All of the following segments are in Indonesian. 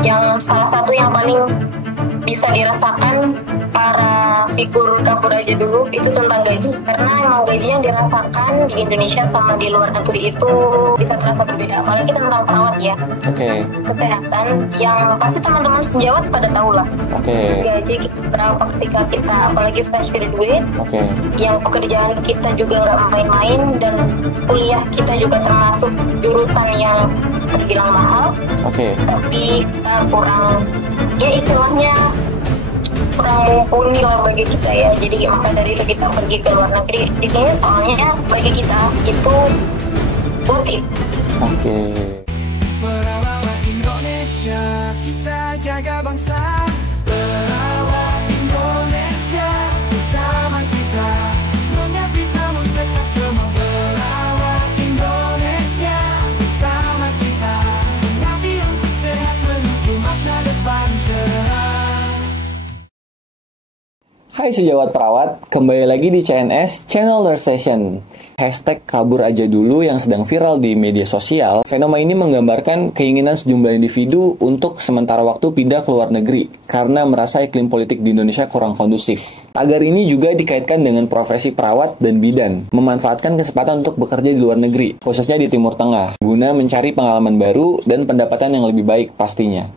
Yang salah satu yang paling bisa dirasakan para figur kabur aja dulu itu tentang gaji, karena emang gaji yang dirasakan di Indonesia sama di luar negeri itu bisa terasa berbeda, apalagi tentang perawat ya. Kesehatan yang pasti teman-teman sejawat pada tahu lah. Gaji kita berapa ketika kita apalagi fresh graduate. Yang pekerjaan kita juga nggak main-main, dan kuliah kita juga termasuk jurusan yang terbilang mahal. Tapi kita kurang, ya istilahnya kurang mumpuni lah bagi kita ya. Jadi maka dari itu kita pergi ke luar negeri. Di sini soalnya bagi kita itu worth it. Merawat Indonesia, kita jaga bangsa. Merawat Indonesia bersama kita. Menyapita kita semua. Merawat Indonesia bersama kita. Mengambil untuk sehat menuju masa depan cerah. Hai sejawat perawat, kembali lagi di CNS Channel Nurse Session. Hashtag kabur aja dulu yang sedang viral di media sosial. Fenomena ini menggambarkan keinginan sejumlah individu untuk sementara waktu pindah ke luar negeri karena merasa iklim politik di Indonesia kurang kondusif. Tagar ini juga dikaitkan dengan profesi perawat dan bidan, memanfaatkan kesempatan untuk bekerja di luar negeri, khususnya di Timur Tengah, guna mencari pengalaman baru dan pendapatan yang lebih baik pastinya.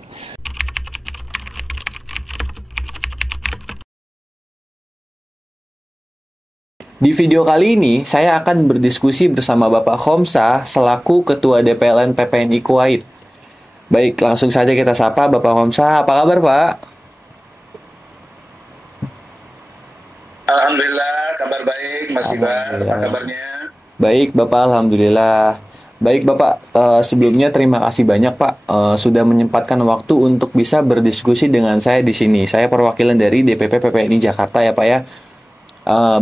Di video kali ini, saya akan berdiskusi bersama Bapak Khomsa selaku Ketua DPLN PPNI Kuwait. Baik, langsung saja kita sapa Bapak Khomsa. Apa kabar, Pak? Alhamdulillah, kabar baik, Mas Ibar. Apa kabarnya? Baik, Bapak. Alhamdulillah. Baik, Bapak. Sebelumnya terima kasih banyak, Pak, sudah menyempatkan waktu untuk bisa berdiskusi dengan saya di sini. Saya perwakilan dari DPP PPNI Jakarta ya, Pak ya.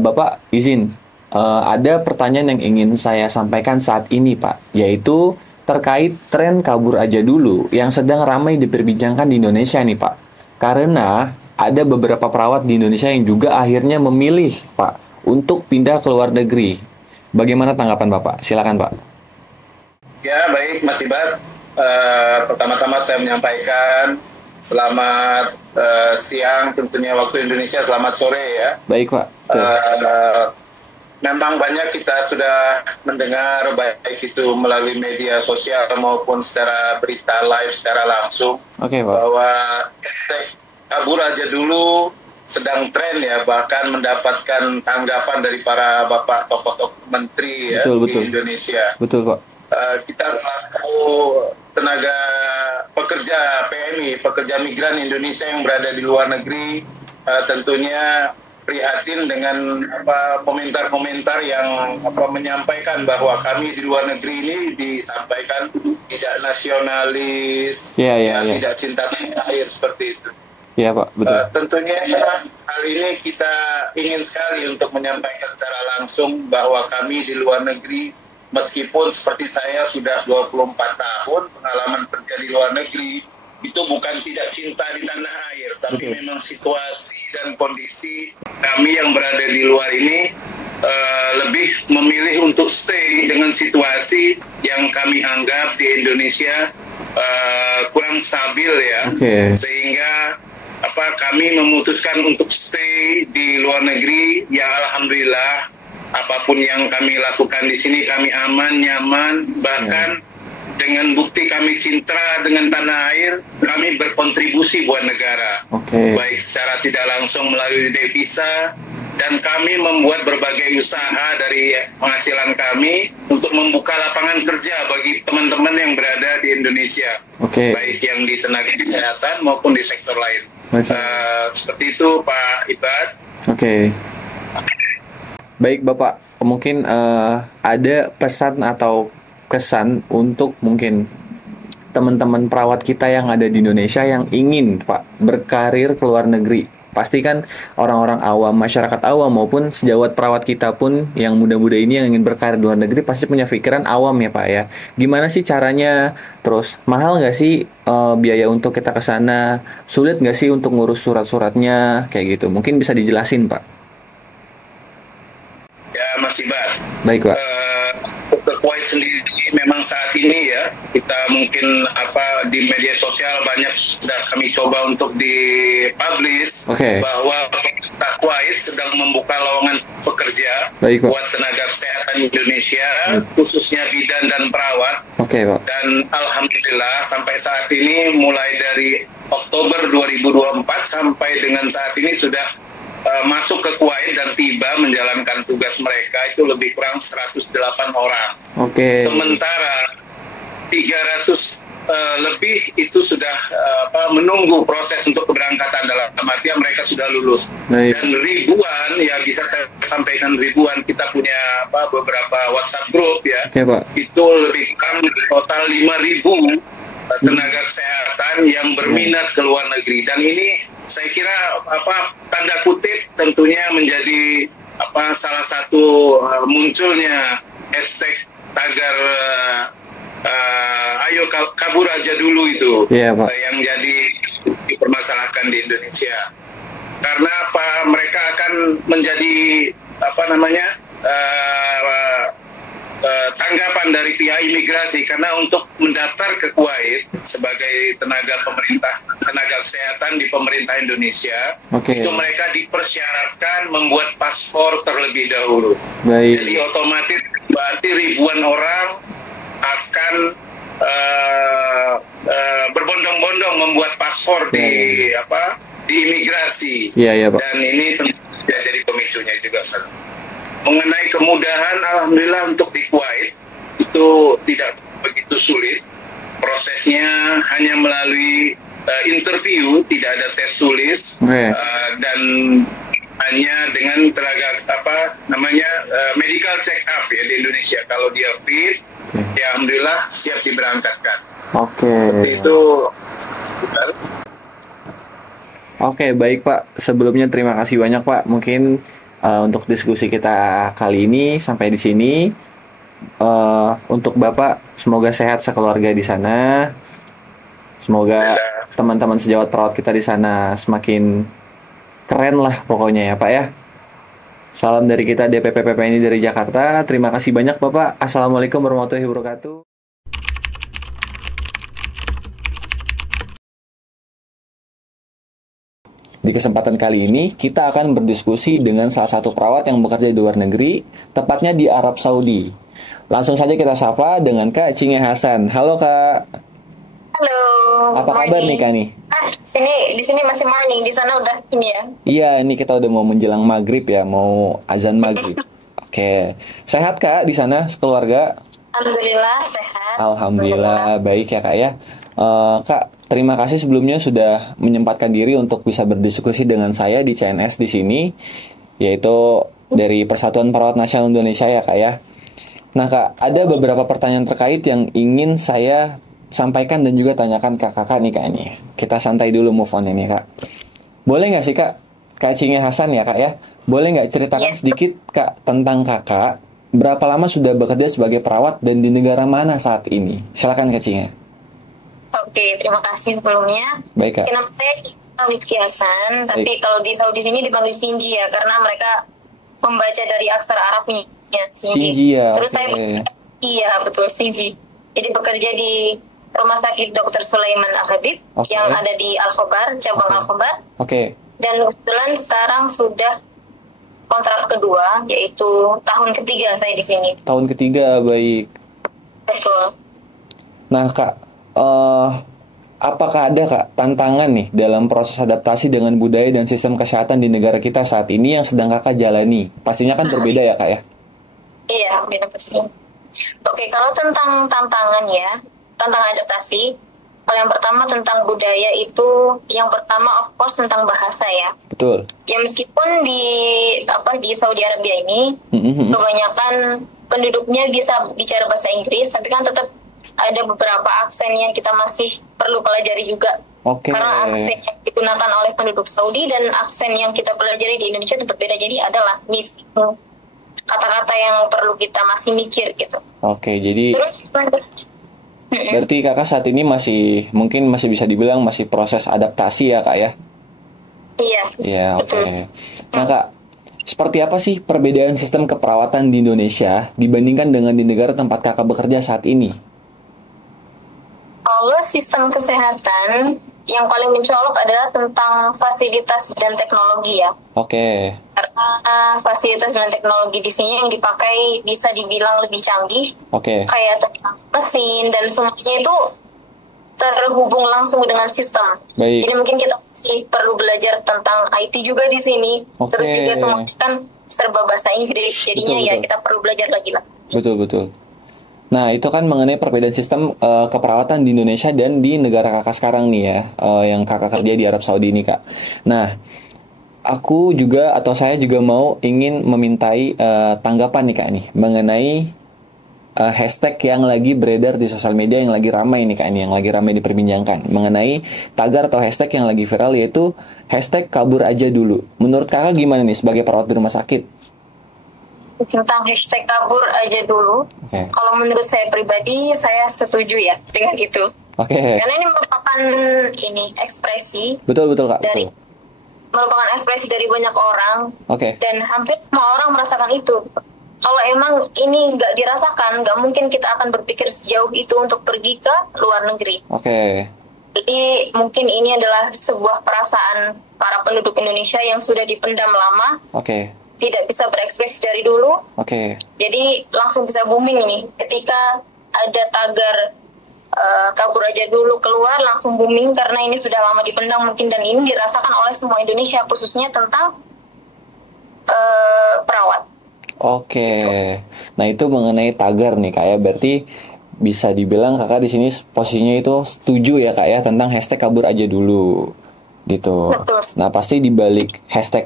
Bapak izin, ada pertanyaan yang ingin saya sampaikan saat ini, Pak, yaitu terkait tren kabur aja dulu yang sedang ramai diperbincangkan di Indonesia nih, Pak. Karena ada beberapa perawat di Indonesia yang juga akhirnya memilih, Pak, untuk pindah ke luar negeri. Bagaimana tanggapan Bapak? Silakan, Pak. Ya, baik, Mas Ibar. Pertama-tama saya menyampaikan selamat siang tentunya waktu Indonesia, selamat sore ya. Baik, Pak. Memang banyak kita sudah mendengar, baik itu melalui media sosial maupun secara berita live secara langsung, Pak, bahwa kabur aja dulu sedang tren ya, bahkan mendapatkan tanggapan dari para bapak tokoh-tokoh menteri ya di Indonesia. Betul, Pak. Kita selaku tenaga pekerja PMI, pekerja migran Indonesia yang berada di luar negeri, tentunya prihatin dengan komentar-komentar yang menyampaikan bahwa kami di luar negeri ini disampaikan tidak nasionalis, tidak cinta tanah air seperti itu. Iya, Pak, betul. Tentunya hal ini kita ingin sekali untuk menyampaikan secara langsung bahwa kami di luar negeri, meskipun seperti saya sudah 24 tahun pengalaman kerja di luar negeri, itu bukan tidak cinta di tanah air, tapi memang situasi dan kondisi kami yang berada di luar ini lebih memilih untuk stay dengan situasi yang kami anggap di Indonesia kurang stabil ya, sehingga kami memutuskan untuk stay di luar negeri. Ya alhamdulillah, apapun yang kami lakukan di sini kami aman, nyaman, bahkan dengan bukti kami cinta dengan tanah air, kami berkontribusi buat negara, baik secara tidak langsung melalui devisa, dan kami membuat berbagai usaha dari penghasilan kami untuk membuka lapangan kerja bagi teman-teman yang berada di Indonesia, baik yang di tenaga kesehatan maupun di sektor lain. Seperti itu, Pak Ibad. Baik, Bapak, mungkin ada pesan atau kesan untuk mungkin teman-teman perawat kita yang ada di Indonesia yang ingin, Pak, berkarir ke luar negeri. Pasti kan orang-orang awam, masyarakat awam maupun sejawat perawat kita pun yang muda-muda ini yang ingin berkarir di luar negeri pasti punya pikiran awam ya, Pak ya. Gimana sih caranya? Terus mahal nggak sih biaya untuk kita ke sana? Sulit nggak sih untuk ngurus surat-suratnya? Kayak gitu. Mungkin bisa dijelasin, Pak. Ya, Mas Ibar. Baik, Pak. Ke Kuwait Kuwait sendiri memang saat ini ya, kita mungkin di media sosial banyak sudah kami coba untuk dipublish bahwa pemerintah Kuwait sedang membuka lowongan pekerja buat tenaga kesehatan Indonesia, khususnya bidan dan perawat. Dan alhamdulillah sampai saat ini mulai dari Oktober 2024 sampai dengan saat ini sudah masuk ke Kuwait dan tiba menjalankan tugas mereka itu lebih kurang 108 orang. Sementara 300 lebih itu sudah menunggu proses untuk keberangkatan, dalam artian mereka sudah lulus. Dan ribuan, ya bisa saya sampaikan ribuan, kita punya beberapa WhatsApp group ya. Itu lebih kurang total 5.000 tenaga kesehatan yang berminat ke luar negeri. Dan ini saya kira tanda kutip tentunya menjadi salah satu munculnya hashtag tagar ayo kabur aja dulu itu yang jadi dipermasalahkan di Indonesia. Karena mereka akan menjadi tanggapan dari pihak imigrasi, karena untuk mendaftar ke Kuwait sebagai tenaga kesehatan di pemerintah Indonesia, itu mereka dipersyaratkan membuat paspor terlebih dahulu. Jadi otomatis berarti ribuan orang akan berbondong-bondong membuat paspor di imigrasi. Dan ini tentu jadi pemicunya juga. Mengenai kemudahan, alhamdulillah untuk di Kuwait itu tidak begitu sulit. Prosesnya hanya melalui interview, tidak ada tes tulis, dan hanya dengan medical check up ya di Indonesia. Kalau dia fit, ya alhamdulillah siap diberangkatkan. Seperti itu. Baik Pak. Sebelumnya terima kasih banyak Pak. Mungkin untuk diskusi kita kali ini sampai di sini. Untuk Bapak, semoga sehat sekeluarga di sana. Semoga teman-teman sejawat perawat kita di sana semakin keren lah pokoknya ya Pak ya. Salam dari kita DPP PPNI dari Jakarta. Terima kasih banyak Bapak. Assalamualaikum warahmatullahi wabarakatuh. Di kesempatan kali ini, kita akan berdiskusi dengan salah satu perawat yang bekerja di luar negeri, tepatnya di Arab Saudi. Langsung saja kita sapa dengan Kak Cinge Hasan. Halo Kak. Halo. Apa kabar nih Kak nih? Di sini masih morning, di sana udah ini ya. Iya, ini kita udah mau menjelang maghrib ya, mau azan maghrib. Sehat Kak di sana sekeluarga? Alhamdulillah sehat. Alhamdulillah baik ya Kak ya. Kak, terima kasih sebelumnya sudah menyempatkan diri untuk bisa berdiskusi dengan saya di CNS di sini, yaitu dari Persatuan Perawat Nasional Indonesia ya Kak ya. Nah Kak, ada beberapa pertanyaan terkait yang ingin saya sampaikan dan juga tanyakan ke kakak nih Kak ini. Kita santai dulu move on ini Kak. Boleh nggak sih Kak Cinge Hasan ya Kak ya, boleh nggak ceritakan sedikit Kak tentang kakak, berapa lama sudah bekerja sebagai perawat dan di negara mana saat ini? Silakan Kak Cinge. Oke, terima kasih sebelumnya. Baik Kak. Nama saya Wiki Hasan, tapi kalau di Saudi sini dipanggil Sinji ya, karena mereka membaca dari aksara Arabnya. Sinji ya. Terus saya, iya betul Sinji. Jadi bekerja di Rumah Sakit Dr. Sulaiman Al-Habib yang ada di Al-Khobar, cabang Al-Khobar. Dan kebetulan sekarang sudah kontrak kedua, yaitu tahun ketiga saya di sini. Tahun ketiga, baik. Betul. Nah Kak, apakah ada Kak tantangan nih dalam proses adaptasi dengan budaya dan sistem kesehatan di negara kita saat ini yang sedang Kakak jalani? Pastinya kan berbeda ya Kak ya? Iya, beda pasti. Oke, kalau tentang tantangan ya, tantangan adaptasi, yang pertama tentang budaya itu, yang pertama of course tentang bahasa ya. Betul. Ya meskipun di Saudi Arabia ini kebanyakan penduduknya bisa bicara bahasa Inggris, tapi kan tetap ada beberapa aksen yang kita masih perlu pelajari juga. Karena aksen yang digunakan oleh penduduk Saudi dan aksen yang kita pelajari di Indonesia itu berbeda. Jadi adalah kata-kata yang perlu kita masih mikir gitu. Jadi terus berarti kakak saat ini mungkin masih bisa dibilang masih proses adaptasi ya Kak ya? Iya, betul. Nah Kak, Seperti apa sih perbedaan sistem keperawatan di Indonesia dibandingkan dengan di negara tempat kakak bekerja saat ini? Kalau sistem kesehatan yang paling mencolok adalah tentang fasilitas dan teknologi ya. Oke, Karena fasilitas dan teknologi di sini yang dipakai bisa dibilang lebih canggih, oke, kayak tentang mesin dan semuanya itu terhubung langsung dengan sistem. baik. Jadi mungkin kita masih perlu belajar tentang IT juga di sini. Oke. Terus juga semuanya kan serba bahasa Inggris, jadinya Betul, ya betul. kita perlu belajar lagi lah. Betul, betul. Nah, itu kan mengenai perbedaan sistem keperawatan di Indonesia dan di negara kakak sekarang nih ya, yang kakak kerja di Arab Saudi ini, Kak. Nah, aku juga atau saya juga ingin memintai tanggapan nih, Kak, nih mengenai hashtag yang lagi beredar di sosial media yang lagi ramai nih, Kak, ini yang lagi ramai diperbincangkan mengenai tagar atau hashtag yang lagi viral, yaitu hashtag kabur aja dulu. Menurut kakak gimana nih sebagai perawat di rumah sakit? Tentang hashtag kabur aja dulu. Oke. Kalau menurut saya pribadi, saya setuju ya dengan itu. Oke. Karena ini merupakan ekspresi Betul, betul, Kak. dari Betul. merupakan ekspresi dari banyak orang Oke. dan hampir semua orang merasakan itu. Kalau emang ini nggak dirasakan, nggak mungkin kita akan berpikir sejauh itu untuk pergi ke luar negeri. Oke. Jadi mungkin ini adalah sebuah perasaan para penduduk Indonesia yang sudah dipendam lama, Oke. tidak bisa berekspresi dari dulu. Oke. Jadi langsung bisa booming ini. Ketika ada tagar kabur aja dulu keluar, langsung booming karena ini sudah lama dipendam mungkin, dan ini dirasakan oleh semua Indonesia, khususnya tentang perawat. Oke. Nah, itu mengenai tagar nih, Kak ya. Berarti bisa dibilang kakak di sini posisinya itu setuju ya, Kak ya, tentang hashtag kabur aja dulu. Gitu. Betul. Nah, pasti di balik hashtag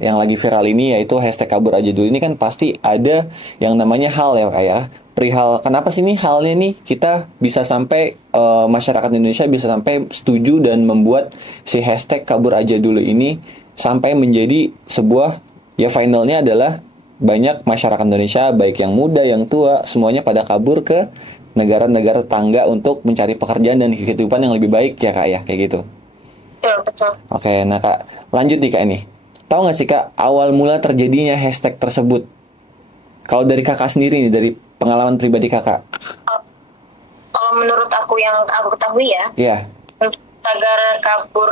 yang lagi viral ini, yaitu hashtag kabur aja dulu ini kan pasti ada yang namanya hal ya, Kak ya. Perihal kenapa sih nih halnya nih kita bisa sampai masyarakat Indonesia bisa sampai setuju dan membuat si hashtag kabur aja dulu ini sampai menjadi sebuah, ya finalnya adalah banyak masyarakat Indonesia baik yang muda yang tua semuanya pada kabur ke negara-negara tetangga untuk mencari pekerjaan dan kehidupan yang lebih baik ya, Kak ya, kayak gitu. Betul. Oke, nah Kak, lanjut nih Kak ini. Tahu nggak sih Kak, awal mula terjadinya hashtag tersebut? Kalau dari Kakak sendiri nih, dari pengalaman pribadi Kakak. Kalau menurut aku yang aku ketahui ya, Iya, untuk tagar kabur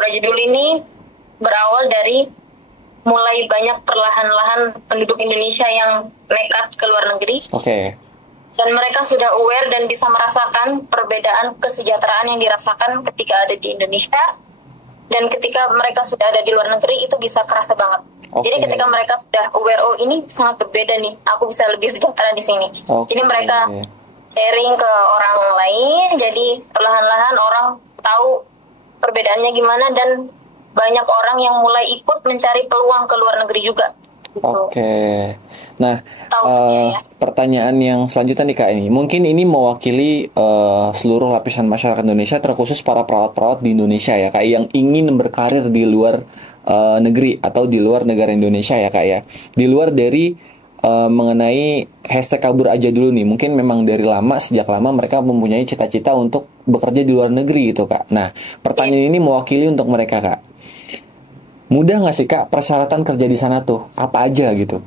aja dulu ini berawal dari mulai banyak perlahan-lahan penduduk Indonesia yang nekat ke luar negeri, oke. dan mereka sudah aware dan bisa merasakan perbedaan kesejahteraan yang dirasakan ketika ada di Indonesia dan ketika mereka sudah ada di luar negeri, itu bisa kerasa banget. Oke. Jadi ketika mereka sudah aware, oh ini sangat berbeda nih, aku bisa lebih sejahtera di sini. Oke. Jadi mereka sharing ke orang lain, jadi perlahan-lahan orang tahu perbedaannya gimana, dan banyak orang yang mulai ikut mencari peluang ke luar negeri juga. Gitu. Oke. Nah, Tahu ya. pertanyaan yang selanjutnya nih Kak ini, mungkin ini mewakili seluruh lapisan masyarakat Indonesia, terkhusus para perawat-perawat di Indonesia ya Kak, yang ingin berkarir di luar negeri atau di luar negara Indonesia ya Kak ya. Di luar dari mengenai hashtag kabur aja dulu nih, mungkin memang dari lama, sejak lama mereka mempunyai cita-cita untuk bekerja di luar negeri gitu Kak. Nah, pertanyaan ini mewakili untuk mereka Kak. Mudah nggak sih Kak persyaratan kerja di sana tuh? Apa aja gitu?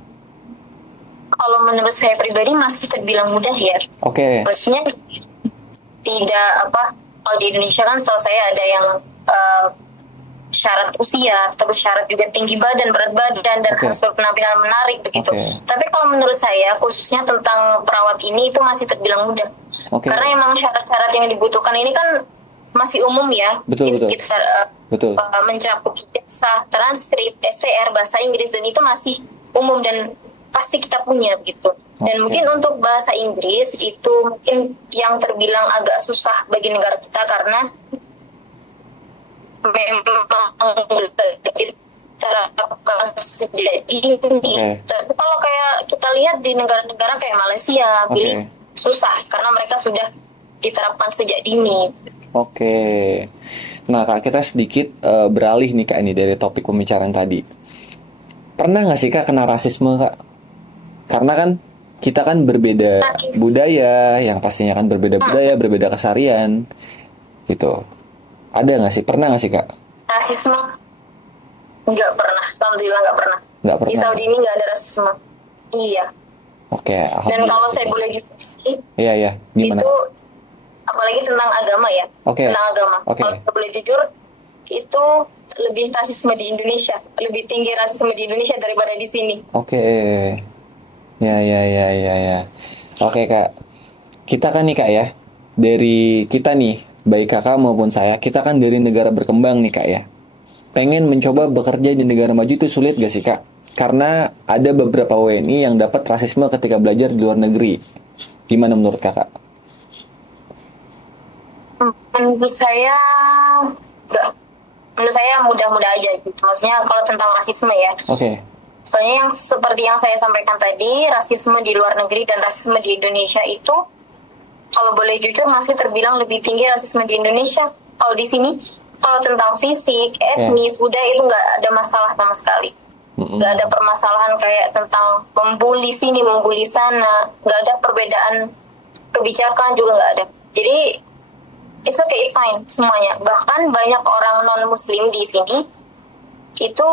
Kalau menurut saya pribadi masih terbilang mudah ya. Oke. Maksudnya tidak kalau di Indonesia kan setahu saya ada yang syarat usia, terus syarat juga tinggi badan, berat badan, dan harus berpenampilan menarik begitu. Tapi kalau menurut saya khususnya tentang perawat ini itu masih terbilang mudah. Karena emang syarat-syarat yang dibutuhkan ini kan masih umum ya. Betul. Sekitar mencakup ijazah, transkrip, STR, bahasa Inggris, dan itu masih umum dan pasti kita punya begitu. Dan mungkin untuk bahasa Inggris itu mungkin yang terbilang agak susah bagi negara kita karena memang diterapkan sejak dini. Tapi kalau kayak kita lihat di negara-negara kayak Malaysia, susah karena mereka sudah diterapkan sejak dini. Oke. Nah Kak, kita sedikit beralih nih Kak ini dari topik pembicaraan tadi. Pernah nggak sih Kak kena rasisme Kak? Karena kan kita kan berbeda budaya, yang pastinya kan berbeda budaya, berbeda keseharian, gitu. Ada nggak sih? Pernah nggak sih Kak? Rasisme Nggak pernah, alhamdulillah nggak pernah. Nggak Di pernah. Saudi ini nggak ada rasisme. Iya. Oke, Dan alhamdulillah. kalau saya boleh jujur sih, Iya, gimana? itu apalagi tentang agama ya. Oke. Tentang agama. Oke. Kalau saya boleh jujur, itu lebih rasisme di Indonesia, lebih tinggi rasisme di Indonesia daripada di sini. Oke. Ya. Oke, Kak. Kita kan nih, Kak ya. Dari kita nih, baik Kakak maupun saya, kita kan dari negara berkembang nih, Kak ya. Pengen mencoba bekerja di negara maju itu sulit gak sih, Kak? Karena ada beberapa WNI yang dapat rasisme ketika belajar di luar negeri. Gimana menurut Kakak? Menurut saya nggak. Menurut saya mudah-mudah aja gitu. Maksudnya kalau tentang rasisme ya. Oke. Soalnya yang seperti yang saya sampaikan tadi, rasisme di luar negeri dan rasisme di Indonesia itu, kalau boleh jujur masih terbilang lebih tinggi rasisme di Indonesia. Kalau di sini, kalau tentang fisik, etnis, budaya itu nggak ada masalah sama sekali. Nggak ada permasalahan kayak tentang membuli sini, membuli sana. Nggak ada perbedaan kebijakan juga nggak ada. Jadi it's okay, it's fine semuanya. Bahkan banyak orang non-muslim di sini itu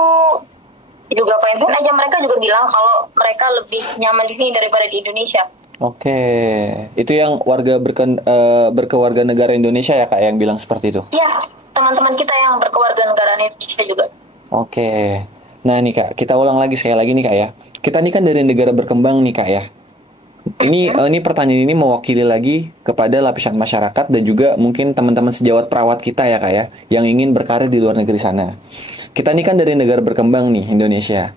juga fine aja, mereka juga bilang kalau mereka lebih nyaman di sini daripada di Indonesia. Oke. Itu yang warga berkewarga negara Indonesia ya, Kak, yang bilang seperti itu? Iya, teman-teman kita yang berkewarganegaraan Indonesia juga. Oke. Nah nih, Kak, kita ulang lagi sekali lagi nih, Kak ya. Kita nih kan dari negara berkembang nih, Kak ya. Ini pertanyaan ini mewakili lagi kepada lapisan masyarakat dan juga mungkin teman-teman sejawat perawat kita ya, Kak ya, yang ingin berkarir di luar negeri sana. Kita ini kan dari negara berkembang nih, Indonesia.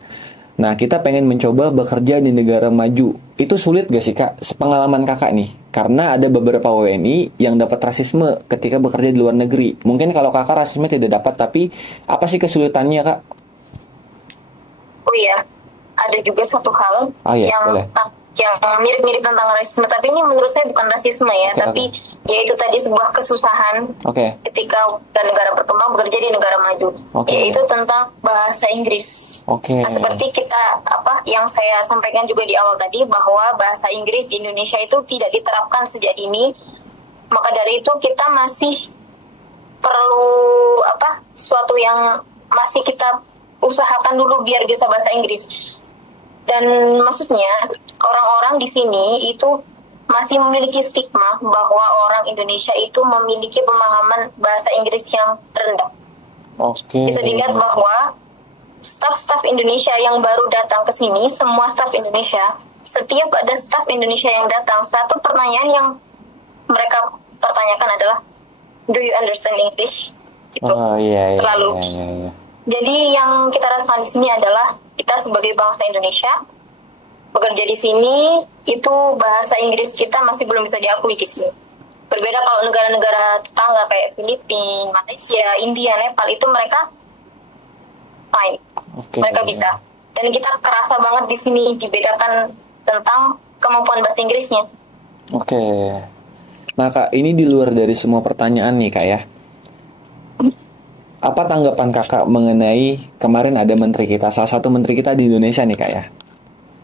Nah, kita pengen mencoba bekerja di negara maju. Itu sulit gak sih, Kak? Sepengalaman Kakak nih. Karena ada beberapa WNI yang dapat rasisme ketika bekerja di luar negeri. Mungkin kalau Kakak rasisme tidak dapat, tapi apa sih kesulitannya, Kak? Oh iya, ada juga satu hal Iya, yang boleh. yang mirip-mirip tentang rasisme, tapi ini menurut saya bukan rasisme ya, Oke, tapi yaitu tadi sebuah kesusahan Oke. ketika negara berkembang bekerja di negara maju, Oke. yaitu tentang bahasa Inggris. Oke. Nah, seperti kita yang saya sampaikan juga di awal tadi, bahwa bahasa Inggris di Indonesia itu tidak diterapkan sejak dini, maka dari itu kita masih perlu suatu yang masih kita usahakan dulu biar bisa bahasa Inggris. Dan maksudnya orang-orang di sini itu masih memiliki stigma bahwa orang Indonesia itu memiliki pemahaman bahasa Inggris yang rendah. Oke. Bisa dilihat bahwa staf-staf Indonesia yang baru datang ke sini, semua staf Indonesia, setiap ada staf Indonesia yang datang, satu pertanyaan yang mereka pertanyakan adalah, do you understand English? Itu Iya. selalu. Jadi yang kita rasakan di sini adalah kita sebagai bangsa Indonesia bekerja di sini, itu bahasa Inggris kita masih belum bisa diakui di sini. Berbeda kalau negara-negara tetangga kayak Filipina, Malaysia, India, Nepal, itu mereka fine, Oke. mereka bisa. Dan kita kerasa banget di sini dibedakan tentang kemampuan bahasa Inggrisnya. Oke. Nah, Kak, ini di luar dari semua pertanyaan nih, Kak ya. Apa tanggapan Kakak mengenai kemarin ada menteri kita, salah satu menteri kita di Indonesia nih, Kak ya.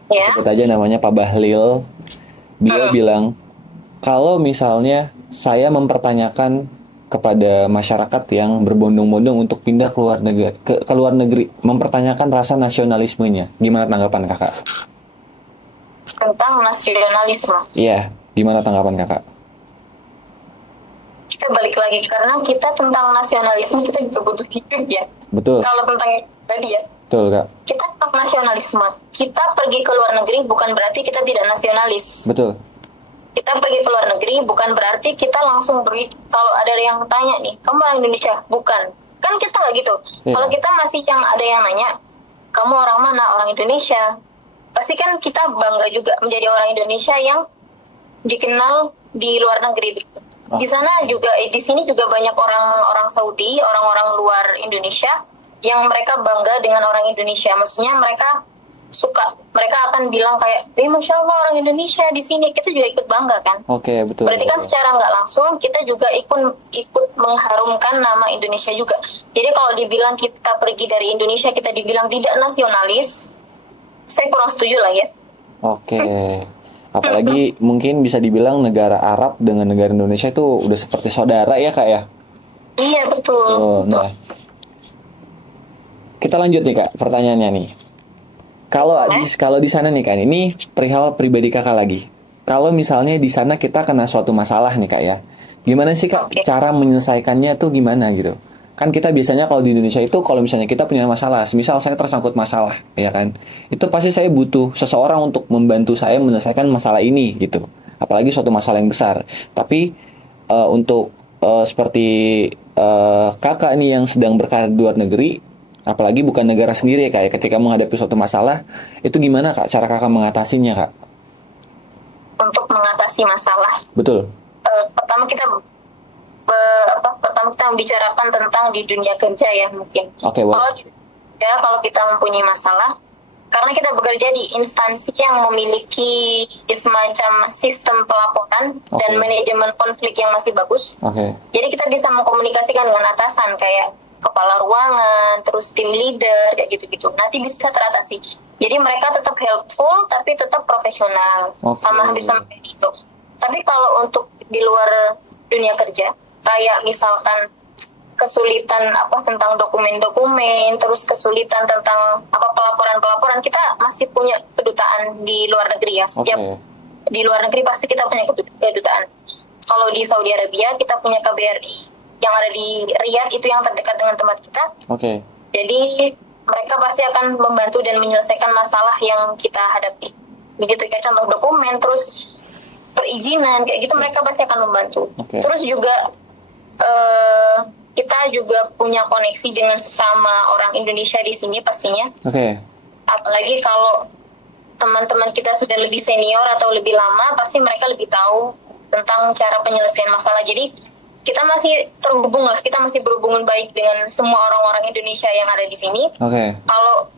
Ya, Sebut aja namanya Pak Bahlil. Beliau bilang, kalau misalnya saya mempertanyakan kepada masyarakat yang berbondong-bondong untuk pindah ke luar negeri, mempertanyakan rasa nasionalismenya. Gimana tanggapan Kakak? tentang nasionalisme. Iya, gimana tanggapan Kakak? Kita balik lagi, karena kita tentang nasionalisme kita juga butuh hidup ya. Betul, Kalau tentang tadi ya, betul, Kak. kita tentang nasionalisme. Kita pergi ke luar negeri bukan berarti kita tidak nasionalis. Betul. Kita pergi ke luar negeri bukan berarti kita langsung beri. Kalau ada yang tanya nih, kamu orang Indonesia? Bukan. Kan kita nggak gitu. Iya. Kalau kita masih yang ada yang nanya, kamu orang mana? Orang Indonesia. Pasti kan kita bangga juga menjadi orang Indonesia yang dikenal di luar negeri. Oh. Di sana juga, di sini juga banyak orang Saudi, orang-orang luar Indonesia yang mereka bangga dengan orang Indonesia. Maksudnya mereka suka, mereka akan bilang kayak, masya Allah orang Indonesia di sini, kita juga ikut bangga kan. Oke, betul. Berarti kan secara nggak langsung kita juga ikut mengharumkan nama Indonesia juga. Jadi kalau dibilang kita pergi dari Indonesia, kita dibilang tidak nasionalis, saya kurang setuju lah ya. Oke. Apalagi mungkin bisa dibilang negara Arab dengan negara Indonesia itu udah seperti saudara ya, Kak ya. Iya betul. Nah, kita lanjut nih Kak, pertanyaannya nih. Kalau di sana nih Kak, ini perihal pribadi Kakak lagi. Kalau misalnya di sana kita kena suatu masalah nih Kak ya, gimana sih Kak cara menyelesaikannya tuh gimana gitu? Kan kita biasanya kalau di Indonesia itu kalau misalnya kita punya masalah, misal saya tersangkut masalah, ya kan, itu pasti saya butuh seseorang untuk membantu saya menyelesaikan masalah ini gitu. Apalagi suatu masalah yang besar. Tapi untuk seperti kakak nih yang sedang berkarir di luar negeri, apalagi bukan negara sendiri ya Kak, ya, ketika menghadapi suatu masalah, itu gimana Kak cara Kakak mengatasinya Kak? Untuk mengatasi masalah, Betul. pertama kita membicarakan tentang di dunia kerja ya mungkin. Oke, boleh. Kalau kita mempunyai masalah, karena kita bekerja di instansi yang memiliki semacam sistem pelaporan dan manajemen konflik yang masih bagus. Jadi kita bisa mengkomunikasikan dengan atasan kayak kepala ruangan, terus tim leader kayak gitu-gitu. Nanti bisa teratasi. Jadi mereka tetap helpful tapi tetap profesional. Sama hampir sama kayak gitu. Tapi kalau untuk di luar dunia kerja, kayak misalkan kesulitan tentang dokumen-dokumen, terus kesulitan tentang pelaporan-pelaporan, kita masih punya kedutaan di luar negeri ya. Setiap di luar negeri pasti kita punya kedutaan. Kalau di Saudi Arabia kita punya KBRI yang ada di Riyadh, itu yang terdekat dengan tempat kita. Jadi mereka pasti akan membantu dan menyelesaikan masalah yang kita hadapi. Begitu kayak contoh dokumen, terus perizinan kayak gitu, mereka pasti akan membantu. Terus juga kita juga punya koneksi dengan sesama orang Indonesia di sini pastinya. Apalagi kalau teman-teman kita sudah lebih senior atau lebih lama, pasti mereka lebih tahu tentang cara penyelesaian masalah. Jadi kita masih terhubung lah, kita masih berhubungan baik dengan semua orang-orang Indonesia yang ada di sini. Kalau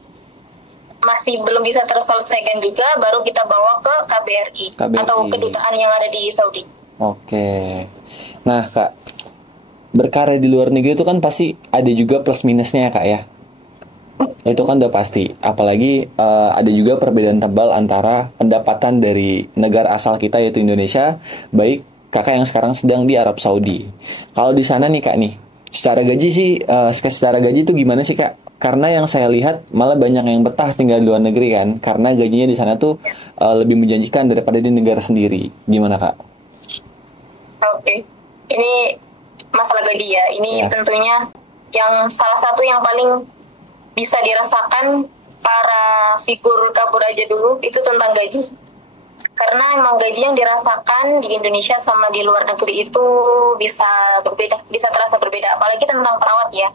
masih belum bisa terselesaikan juga, baru kita bawa ke KBRI. Atau kedutaan yang ada di Saudi. Nah Kak, berkarya di luar negeri itu kan pasti ada juga plus minusnya ya Kak ya. Itu kan udah pasti. Apalagi ada juga perbedaan tebal antara pendapatan dari negara asal kita yaitu Indonesia, baik Kakak yang sekarang sedang di Arab Saudi. Kalau di sana nih Kak nih, secara gaji sih, secara gaji itu gimana sih Kak? Karena yang saya lihat malah banyak yang betah tinggal di luar negeri kan, karena gajinya di sana tuh lebih menjanjikan daripada di negara sendiri. Gimana Kak? Ini masalah gaji ya. Ini tentunya yang salah satu yang paling bisa dirasakan para figur kabur aja dulu itu tentang gaji. Karena emang gaji yang dirasakan di Indonesia sama di luar negeri itu bisa berbeda, bisa terasa berbeda. Apalagi tentang perawat ya.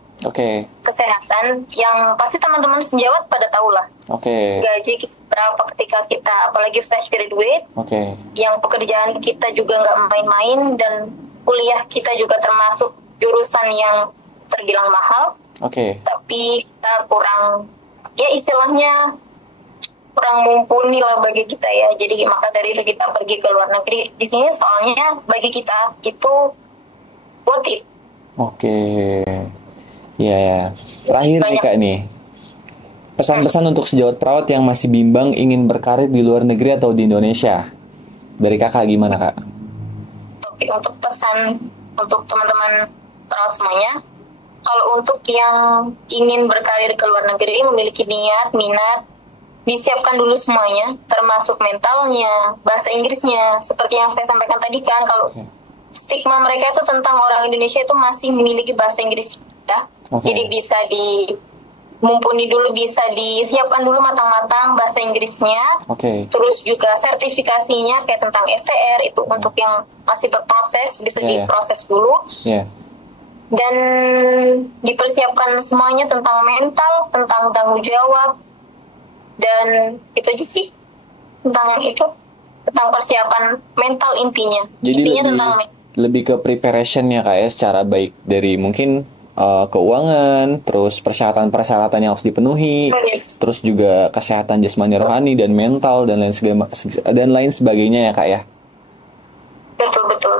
Kesehatan yang pasti teman-teman sejawat pada tahu lah. Gaji berapa ketika kita apalagi fresh graduate. Yang pekerjaan kita juga nggak main-main dan kuliah kita juga termasuk jurusan yang terbilang mahal. Tapi kita kurang, ya istilahnya kurang mumpuni lah bagi kita ya. Jadi maka dari itu kita pergi ke luar negeri. Di sini soalnya bagi kita itu worth it. Ya. Terakhir nih Kak nih, pesan-pesan untuk sejawat perawat yang masih bimbang ingin berkarir di luar negeri atau di Indonesia, dari Kakak gimana Kak? Untuk pesan untuk teman-teman perawat semuanya, kalau untuk yang ingin berkarir ke luar negeri, memiliki niat, minat, disiapkan dulu semuanya, termasuk mentalnya, bahasa Inggrisnya. Seperti yang saya sampaikan tadi kan, kalau stigma mereka itu tentang orang Indonesia itu masih memiliki bahasa Inggris ya. Jadi bisa mumpuni dulu, bisa disiapkan dulu matang-matang bahasa Inggrisnya. Terus juga sertifikasinya kayak tentang STR itu untuk yang masih berproses, bisa diproses dulu. Dan dipersiapkan semuanya tentang mental, tentang tanggung jawab. Dan itu aja sih tentang persiapan mental intinya. Jadi intinya lebih ke preparation ya Kak ya, secara baik dari mungkin keuangan, terus persyaratan-persyaratan yang harus dipenuhi, terus juga kesehatan jasmani rohani dan mental dan lain sebagainya ya Kak ya. Betul.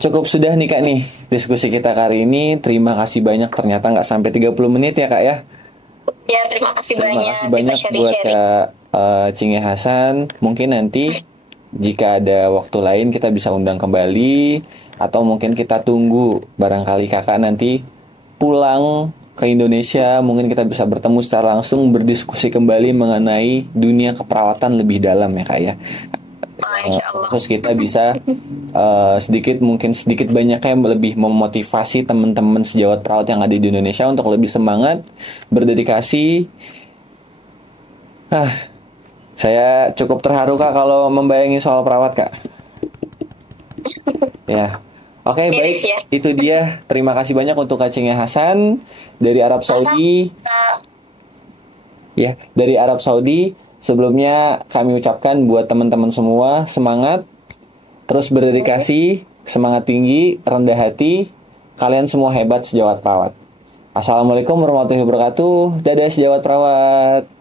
Cukup sudah nih Kak nih diskusi kita kali ini. Terima kasih banyak, ternyata nggak sampai 30 menit ya Kak ya. Ya, terima kasih banyak buat Kak Cinge Hasan. Mungkin nanti jika ada waktu lain kita bisa undang kembali, atau mungkin kita tunggu barangkali Kakak nanti pulang ke Indonesia, mungkin kita bisa bertemu secara langsung, berdiskusi kembali mengenai dunia keperawatan lebih dalam ya Kak ya. Insya Allah. Terus kita bisa mungkin sedikit banyaknya lebih memotivasi teman-teman sejawat perawat yang ada di Indonesia untuk lebih semangat, berdedikasi. Saya cukup terharu Kak kalau membayangi soal perawat Kak. Ya. Oke, baik. Ya. Itu dia. Terima kasih banyak untuk Kak Cengya Hasan dari Arab Saudi. Ya, dari Arab Saudi. Sebelumnya kami ucapkan buat teman-teman semua semangat, terus berdedikasi, semangat tinggi, rendah hati. Kalian semua hebat sejawat perawat. Assalamualaikum warahmatullahi wabarakatuh. Dadah sejawat perawat.